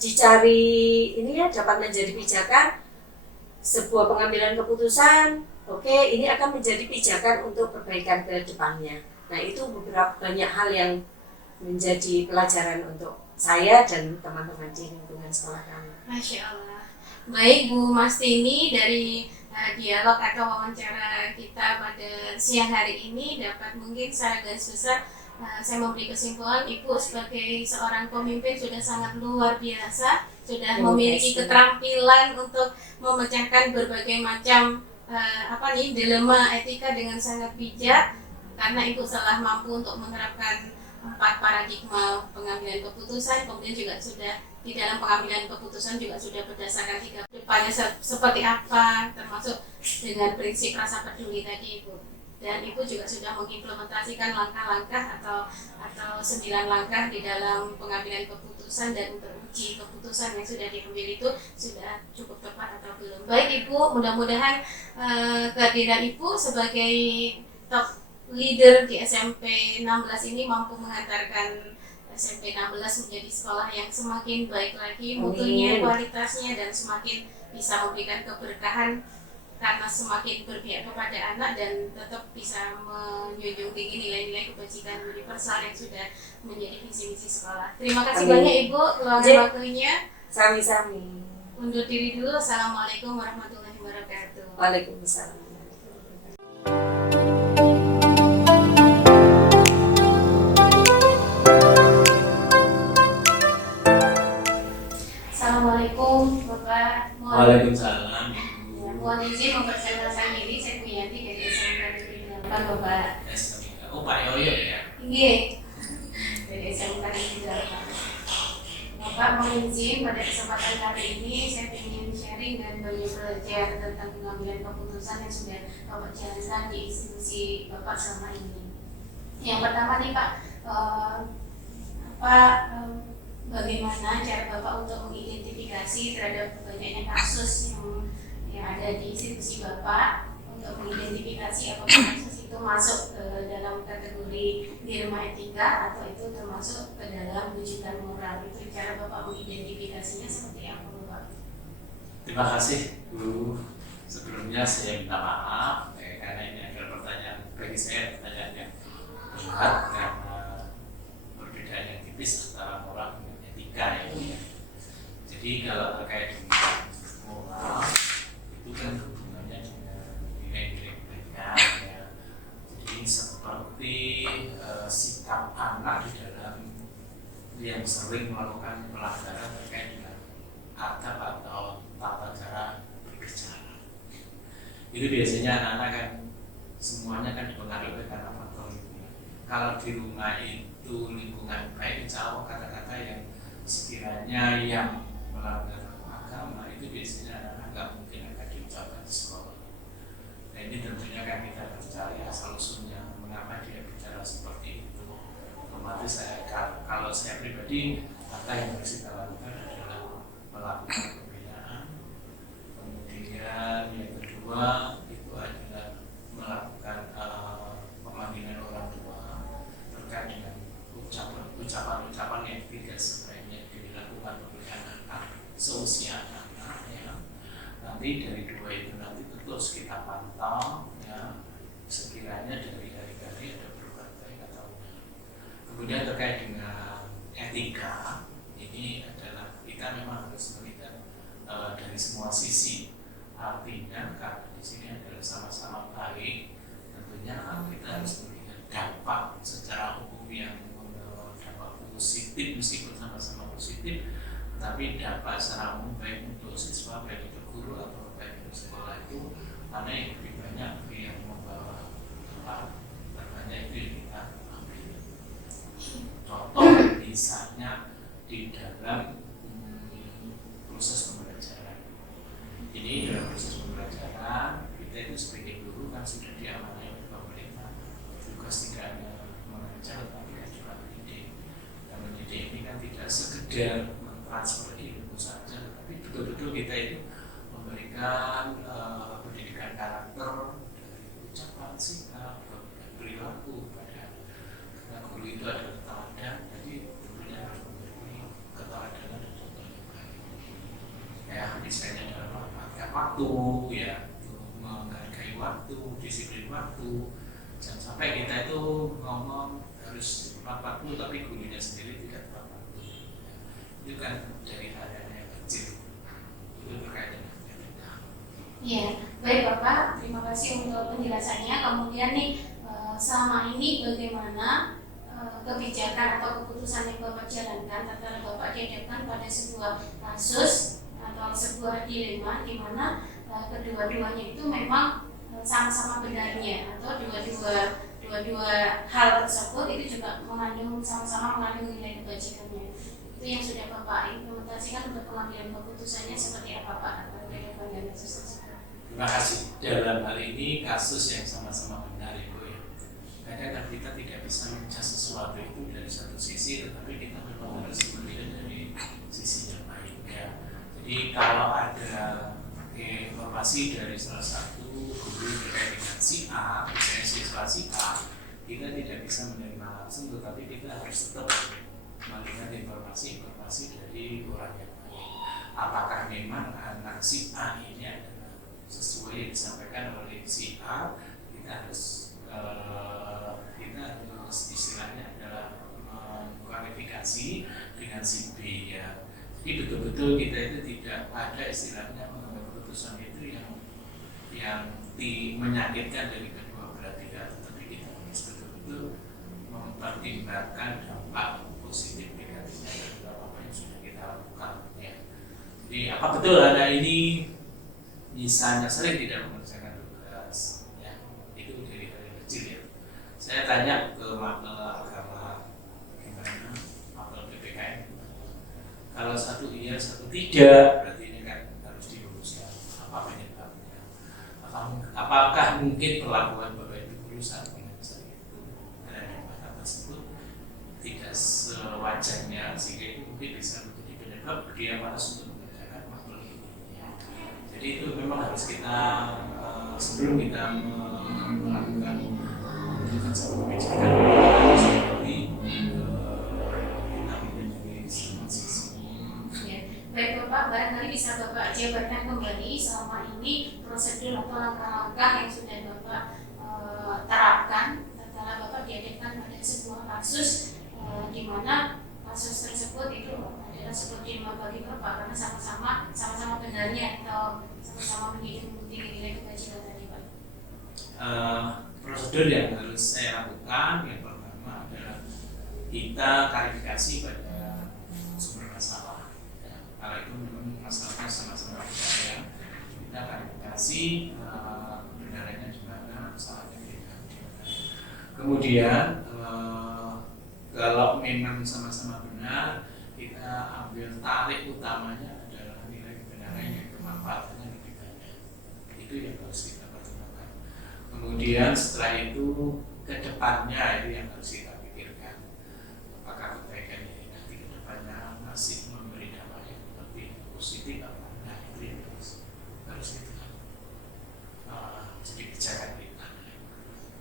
dicari ini ya dapat menjadi pijakan sebuah pengambilan keputusan. Oke, ini akan menjadi pijakan untuk perbaikan ke depannya. Nah, itu beberapa banyak hal yang menjadi pelajaran untuk saya dan teman-teman di lingkungan sekolah kami. Masya Allah. Baik Bu Mastini, dari dialog atau wawancara kita pada siang hari ini dapat mungkin secara garis besar saya memberi kesimpulan Ibu sebagai seorang pemimpin sudah sangat luar biasa, sudah memiliki keterampilan untuk memecahkan berbagai macam dilema etika dengan sangat bijak, karena Ibu telah mampu untuk menerapkan 4 paradigma pengambilan keputusan, kemudian juga sudah di dalam pengambilan keputusan juga sudah berdasarkan 3 depannya seperti apa, termasuk dengan prinsip rasa peduli tadi Ibu. Dan Ibu juga sudah mengimplementasikan langkah-langkah atau 9 langkah di dalam pengambilan keputusan, dan teruji keputusan yang sudah diambil itu sudah cukup tepat atau belum. Baik Ibu, mudah-mudahan kehadiran Ibu sebagai top leader di SMP 16 ini mampu mengantarkan SMP 16 menjadi sekolah yang semakin baik lagi mutunya, kualitasnya, dan semakin bisa memberikan keberkahan karena semakin berpihak kepada anak dan tetap bisa menjunjung tinggi nilai-nilai kebajikan universal yang sudah menjadi visi-misi sekolah. Terima kasih banyak Ibu luangkan waktunya. Sami-sami. Undur diri dulu. Assalamualaikum warahmatullahi wabarakatuh. Waalaikumsalam. Assalamualaikum Bapak. Waalaikumsalam. Mohon izin memperkenalkan diri, saya Bu Yanti dari SMK Negeri 8 Bapak. Oh Pak Yoyo ya? Iya, dari SMK Negeri 8. Bapak mohon izin pada kesempatan kali ini saya ingin sharing dan banyak belajar tentang pengambilan keputusan yang sudah Bapak jalankan di institusi Bapak selama ini. Yang pertama nih Pak, bagaimana cara Bapak untuk mengidentifikasi terhadap banyaknya kasus yang ada di institusi Bapak, untuk mengidentifikasi apakah kasus itu masuk dalam kategori dilema etika atau itu termasuk ke dalam wujudan moral. Itu cara Bapak mengidentifikasinya seperti apa Bapak? Terima kasih Bu. Sebelumnya saya minta maaf karena ini adalah pertanyaan bagi saya pertanyaan yang berat karena perbedaan yang tipis antara moral dengan etika ya. Jadi kalau terkait dengan moral itu kan hubungannya dengan nilai-nilai kebaikan ya. Jadi seperti sikap anak di dalam yang sering melakukan pelanggaran terkait dengan adab atau tata cara berbicara. Itu biasanya anak-anak kan semuanya kan dipengaruhi karena faktor lingkungan. Kalau di rumah itu lingkungan baik, insya Allah kata-kata yang sekiranya yang melanggar agama itu biasanya anak-anak nggak mungkin akan diucapkan di sekolah. Nah ini tentunya kan kita mencari asal usulnya mengapa dia bicara seperti itu. Otomatis kalau saya pribadi, maka yang harus kita lakukan adalah melakukan pembinaan. Kemudian yang kedua itu adalah melakukan pemanggilan orang tua terkait dengan ucapan-ucapan yang tidak sebaiknya dilakukan oleh anak-anak seusia anak ya. Nanti dari dua itu nanti terus kita pantau ya, sekiranya dari hari-hari ada perubahan baik atau enggak. Kemudian terkait dengan etika, ini adalah kita memang harus melihat dari semua sisi. Artinya karena di sini adalah sama-sama baik, tentunya kita harus melihat dampak secara umum yang dampak positif, meskipun sama-sama positif, tapi dampak secara umum baik untuk siswa, baik untuk guru atau baik untuk sekolah itu mana yang lebih banyak yang membawa dampak terbanyak itu yang kita ambil. Contoh misalnya di dalam proses pembelajaran. Ini dalam proses pembelajaran kita itu sebagai guru kan sudah diamanai oleh pemerintah tugas tidak hanya mengajar tapi kan juga mendidik. Dan mendidik ini kan tidak sekedar mentransfer ilmu saja, tapi betul-betul kita itu memberikan pendidikan karakter dari ucapan, sikap, perilaku pada karena guru itu adalah teladan, jadi gurunya harus memberi keteladanan dan contoh yang baik. Ya, misalnya dalam memanfaatkan waktu, ya, menghargai waktu, disiplin waktu. Jangan sampai kita itu ngomong harus tepat waktu, tapi gurunya sendiri tidak tepat waktu. Ya, itu kan dari hal-hal yang kecil. Itu berkaitan dengan etika. Iya, baik Bapak, terima kasih untuk penjelasannya. Kemudian nih, selama ini bagaimana kebijakan atau keputusan yang Bapak jalankan tatkala Bapak dihadapkan pada sebuah kasus atau sebuah dilema di mana kedua-duanya itu memang sama-sama benarnya atau dua-dua hal tersebut itu juga sama-sama mengandung nilai kebajikannya. Itu yang sudah Bapak implementasikan untuk pengambilan keputusannya seperti apa Pak? Terima kasih. Dalam hal ini kasus yang sama-sama benar Ibu ya. Kadang kita tidak bisa menjudge sesuatu itu dari satu sisi, tetapi kita memang harus melihat dari sisi yang lain ya. Jadi kalau ada informasi dari salah satu guru terkait dengan si A, misalnya siswa si A, kita tidak bisa menerima langsung, tetapi kita harus tetap melihat informasi dari orang yang lain. Apakah memang anak si A ini adalah sesuai yang disampaikan oleh si A? Kita harus istilahnya adalah mengklarifikasi dengan si B ya. Jadi betul-betul kita itu tidak ada istilahnya mengambil keputusan itu yang menyakitkan dari kedua belah pihak, tetapi kita harus betul-betul mempertimbangkan dampak positif negatifnya dari apa yang sudah kita lakukan ya. Jadi apa betul anak ini misalnya sering tidak mengerjakan tugas ya, itu dari hal yang kecil ya. Saya tanya ke mapel agama gimana, mapel PPKN, kalau satu iya satu tidak, berarti ini kan harus diluruskan apa penyebabnya. Apakah mungkin perlakuan Bapak Ibu guru saat mengajar itu terhadap anak tersebut tidak sewajarnya, sehingga itu mungkin bisa menjadi penyebab dia malas untuk mengerjakan mapel ini ya. Jadi itu memang harus kita sebelum kita melakukan sebuah kebijakan harus melalui kita menjadi semua sisi. Baik Bapak, barangkali bisa Bapak jabarkan kembali selama ini prosedur atau langkah-langkah yang sudah Bapak terapkan tatkala Bapak dihadapkan pada sebuah kasus di mana kasus tersebut itu adalah sebuah dilema bagi Bapak karena sama-sama benarnya atau sama-sama menghitung nilai kebajikan tadi Pak. Prosedur yang harus saya lakukan yang pertama adalah kita klarifikasi pada sumber masalah ya. Kalau itu memang masalahnya sama-sama berbeda, kita klarifikasi kebenarannya di mana, masalahnya di mana. Kemudian kalau memang sama-sama benar, kita ambil tarik utamanya adalah nilai kebenaran yang kemanfaatannya lebih banyak. Itu yang harus kita pertimbangkan. Kemudian setelah itu ke depannya itu yang harus kita pikirkan. Apakah kebaikan ini nanti ke depannya masih memberi dampak yang lebih positif apa? Nah itu yang harus kita jadi pijakan kita.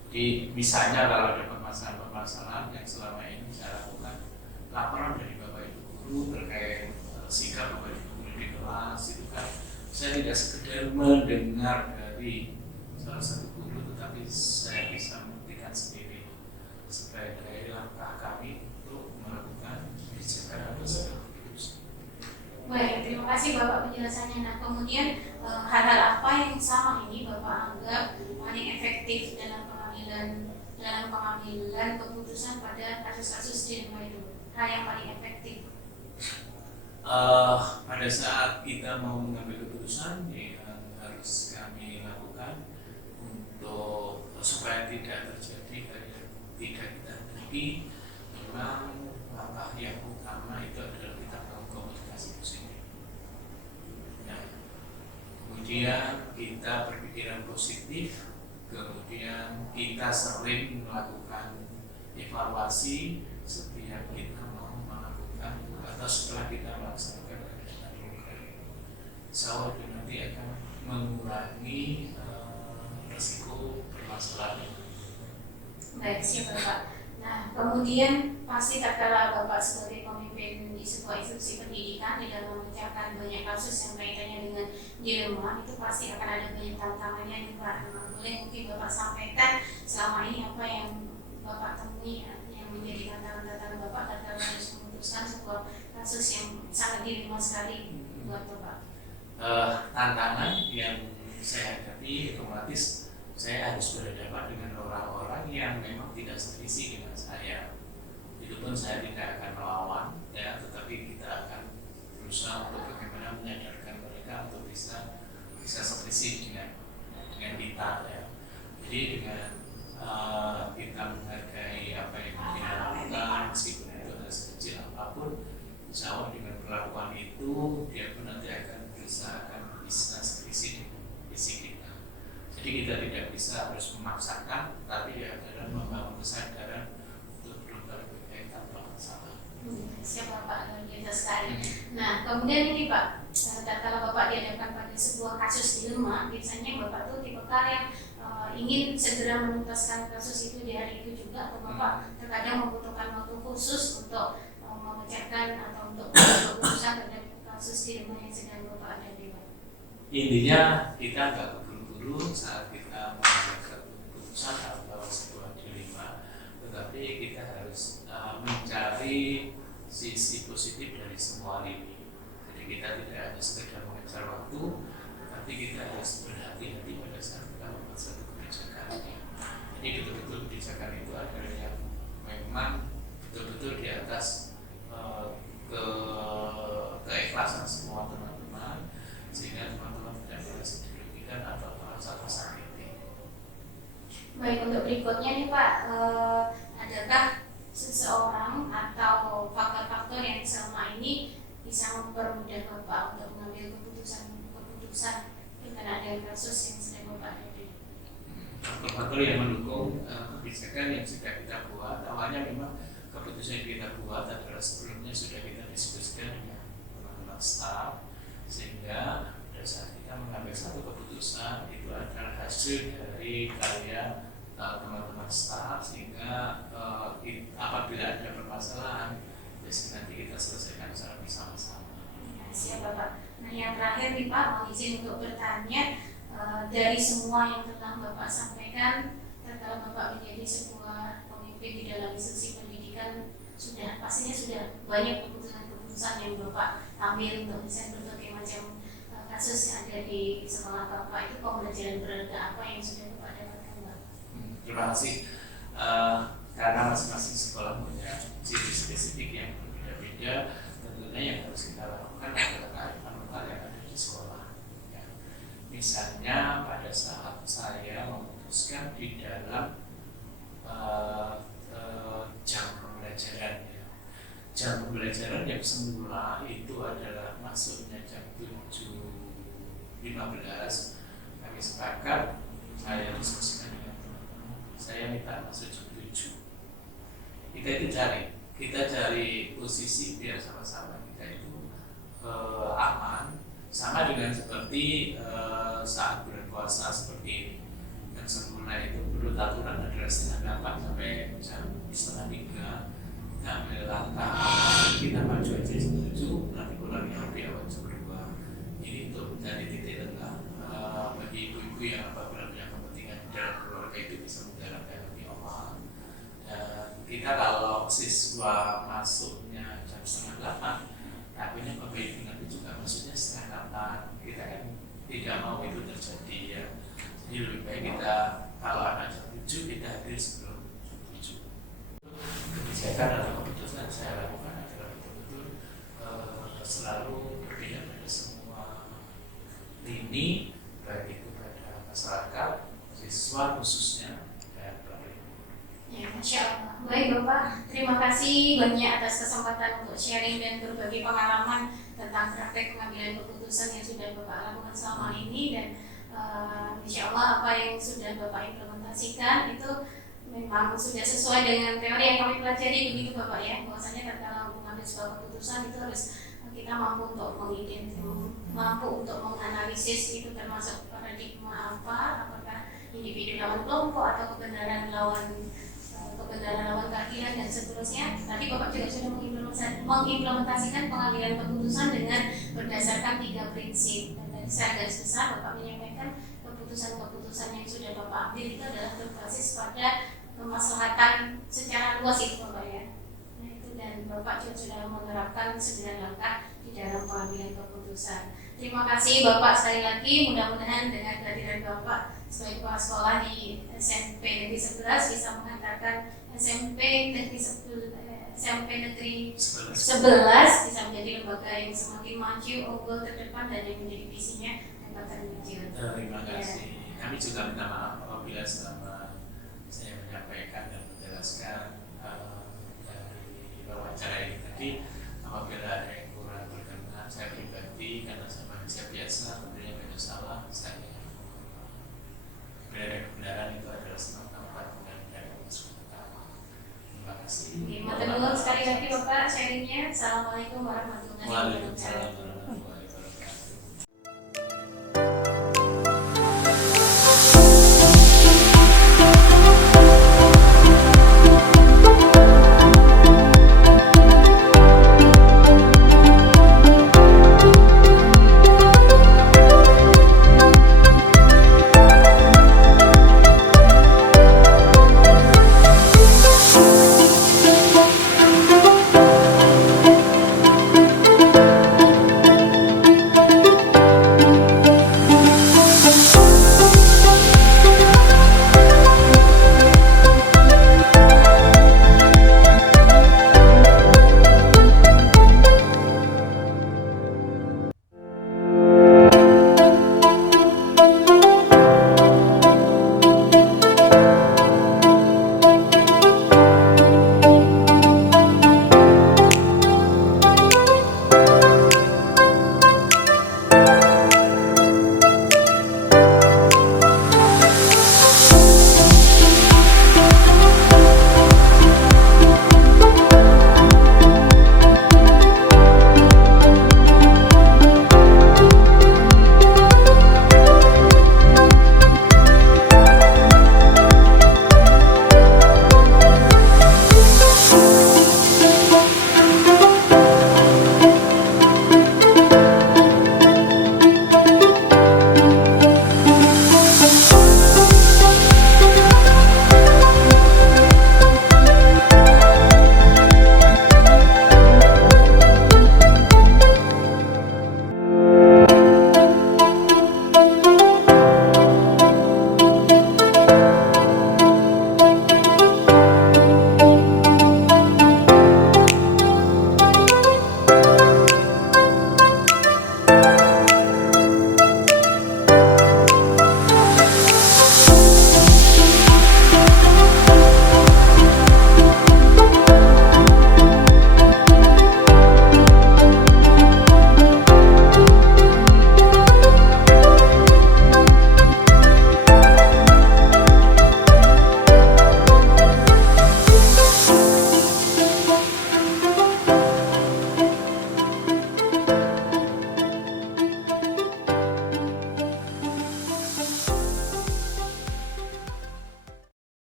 Jadi misalnya kalau ada permasalahan yang selama ini saya lakukan laporan dari Bapak Ibu guru terkait sikap Bapak Ibu guru di kelas itu kan saya tidak sekedar mendengar dari salah satu guru, tetapi saya bisa membuktikan sendiri sebagai langkah kami untuk melakukan kebijakan atau seperti itu. Baik, terima kasih Bapak penjelasannya. Nah kemudian hal-hal apa yang selama ini Bapak anggap paling efektif dalam pengambilan keputusan pada kasus-kasus dilema itu? Hal yang paling efektif? Pada saat kita mau mengambil keputusan yang harus kami lakukan untuk supaya tidak terjadi kayak tidak kita hadapi, memang langkah yang utama itu adalah kita melakukan komunikasi positif. Nah, kemudian kita berpikiran positif kemudian kita sering melakukan evaluasi setiap kita mau melakukan atau setelah kita melaksanakan kegiatan program. Insya Allah itu nanti akan mengurangi risiko permasalahan. Baik, siap Bapak. Nah, kemudian pasti tatkala Bapak sebagai pemimpin di sebuah institusi pendidikan di dalam memecahkan banyak kasus yang kaitannya dengan dilema, itu pasti akan ada banyak tantangannya nih Pak. Nah, boleh mungkin Bapak sampaikan selama ini apa yang Bapak temui yang menjadi tantangan-tantangan Bapak tatkala harus memutuskan sebuah kasus yang sangat dilema sekali buat Bapak. Tantangan yang saya hadapi otomatis saya harus berhadapan dengan orang-orang yang memang tidak sevisi dengan saya. Itu pun saya tidak akan melawan, ya, tetapi kita akan berusaha untuk bagaimana menyadarkan mereka untuk bisa sevisi dengan kita, ya. Jadi dengan kita menghargai apa yang kita lakukan, meskipun itu hal sekecil apapun, insya Allah dengan perlakuan itu dia pun nanti akan bisa sevisi dengan visi kita. Jadi kita tidak bisa harus memaksakan, tapi ya adalah membangun kesadaran untuk berubah lebih baik tanpa masalah. Siap Bapak, luar biasa sekali. Nah, kemudian ini Pak, tatkala Bapak dihadapkan pada sebuah kasus dilema, biasanya Bapak tuh tipikal yang ingin segera menuntaskan kasus itu di hari itu juga, atau Bapak terkadang membutuhkan waktu khusus untuk memecahkan atau untuk keputusan terhadap kasus dilema yang sedang Bapak hadapi, Pak. Intinya kita nggak keburu-buru saat kita mengambil satu keputusan atau sebuah dilema, tetapi kita harus mencari sisi positif dari semua ini. Jadi kita tidak hanya sekedar mengejar waktu, tapi kita harus berhati-hati pada saat kita membuat satu kebijakan. Jadi betul-betul kebijakan itu adalah yang memang betul-betul di atas keikhlasan semua teman-teman, sehingga teman-teman tidak merasa dirugikan atau merasa tersakiti. Baik, untuk berikutnya nih Pak, adakah seseorang atau faktor-faktor yang selama ini bisa mempermudah Bapak untuk mengambil keputusan berkenaan dengan kasus yang sedang Bapak hadapi? Faktor-faktor yang mendukung kebijakan yang sudah kita buat, awalnya memang keputusan yang kita buat adalah sebelumnya sudah kita diskusikan dengan teman-teman staf, sehingga pada saat kita mengambil satu keputusan itu adalah hasil dari karya teman-teman staf, sehingga apabila ada permasalahan biasanya nanti kita selesaikan secara bersama-sama. Siap Bapak. Nah, yang terakhir nih Pak, mau izin untuk bertanya, dari semua yang telah Bapak sampaikan, tatkala Bapak menjadi sebuah pemimpin di dalam institusi pendidikan, pastinya sudah banyak keputusan-keputusan yang Bapak ambil untuk bisa berbagai macam kasus yang ada di sekolah Bapak. Itu pembelajaran berharga apa yang sudah Bapak dapatkan, Pak? Terima kasih. Karena masing-masing sekolah punya ciri spesifik yang berbeda-beda, tentunya yang harus kita lakukan adalah kearifan yang ada di sekolah. Ya. Misalnya pada saat saya memutuskan di dalam jam pembelajaran, ya. Jam pembelajaran yang semula itu adalah masuknya jam 7.15, kami sepakat, saya diskusikan dengan teman-teman, saya minta masuk jam 7. Kita cari posisi biar sama-sama kita itu aman, sama dengan seperti saat bulan puasa seperti ini. Yang semula itu menurut aturan adalah setengah 8 sampai jam setengah 3. Kita ambil langkah, kita maju aja jam 7, nanti pulangnya lebih awal jam 2. Ini untuk mencari titik tengah bagi ibu-ibu yang apabila punya kepentingan dalam keluarga itu bisa menjalankan lebih awal. Kita kalau siswa masuknya jam setengah 8, takutnya Bapak Ibu nanti juga masuknya setengah 8. Kita kan tidak mau itu terjadi, ya. Jadi lebih baik kita kalau anak jam 7 kita hadir sebelum jam 7. Kebijakan atau keputusan saya lakukan adalah betul-betul selalu berbeda pada semua lini, baik itu pada masyarakat, siswa khususnya, dan Bapak Ibu. Ya, Masya Allah. Baik Bapak, terima kasih banyak atas kesempatan untuk sharing dan berbagi pengalaman tentang praktek pengambilan keputusan yang sudah Bapak lakukan selama ini, dan Insya Allah apa yang sudah Bapak implementasikan itu memang sudah sesuai dengan teori yang kami pelajari, begitu Bapak ya, bahwasanya tatkala mengambil sebuah keputusan itu harus kita mampu untuk mampu untuk menganalisis itu termasuk paradigma apakah individu lawan kelompok atau kebenaran lawan keadilan dan seterusnya. Tadi Bapak juga sudah mengimplementasikan pengambilan keputusan dengan berdasarkan 3 prinsip. Dan tadi saya garis besar Bapak menyampaikan keputusan-keputusan yang sudah Bapak ambil itu adalah berbasis pada kemaslahatan secara luas itu Bapak ya. Nah itu, dan Bapak juga sudah menerapkan 9 langkah di dalam pengambilan keputusan. Terima kasih Bapak sekali lagi, mudah-mudahan dengan kehadiran Bapak sebagai kepala sekolah di SMP Negeri 11 bisa mengantarkan SMP Negeri 11 bisa menjadi lembaga yang semakin maju, unggul, terdepan, dan yang menjadi visinya dapat terwujud. Terima kasih. Kami juga minta maaf apabila selama saya menyampaikan dan menjelaskan dari wawancara ini tadi, apabila ada yang kurang berkenan, saya pribadi karena saya manusia biasa, tentunya banyak salah. Saya kebenaran itu adalah semata-mata dengan Allah SWT. Terima kasih. Terima kasih sekali lagi Bapak sharingnya. Assalamualaikum warahmatullahi wabarakatuh. Waalaikumsalam.